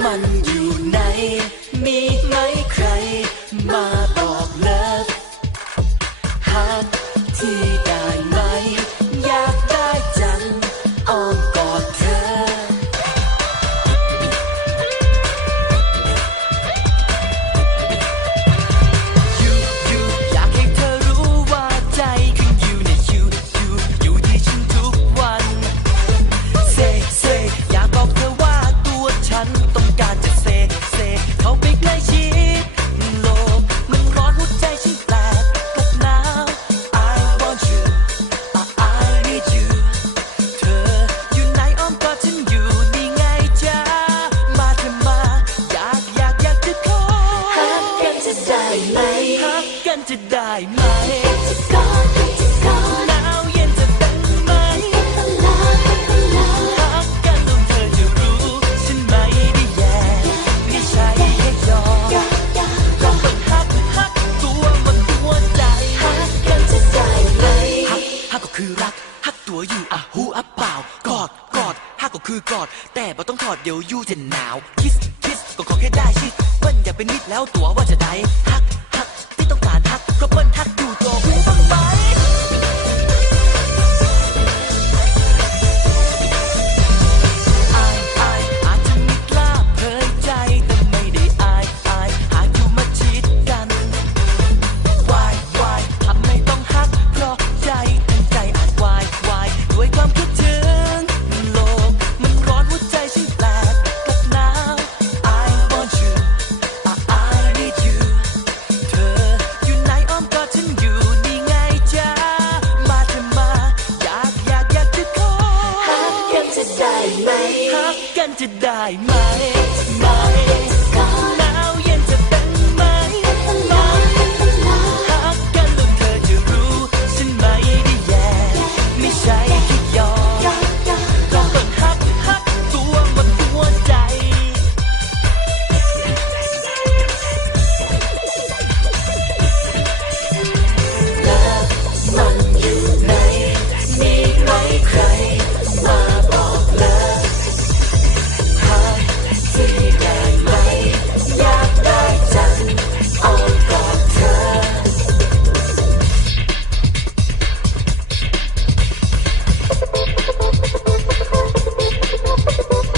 มันอยู่ไหน มีไหมใคร กันจะได้ไหมหนาวเย็นจะเป็นไหมรักกันต้องเธอจะรู้ ฉันไม่ได้แย่ไม่ใช่ให้อกอยอะกอดกอดหักก็คือกอด แต่บ่ต้องถอดเดี๋ยวยูจะหนาวคิสคิสก็ขอแค่ได้ชิดเปิ้ลอย่าเป็นนิดแล้วตัวว่าจะได้ ไหม หักกันจะได้ไหมไหม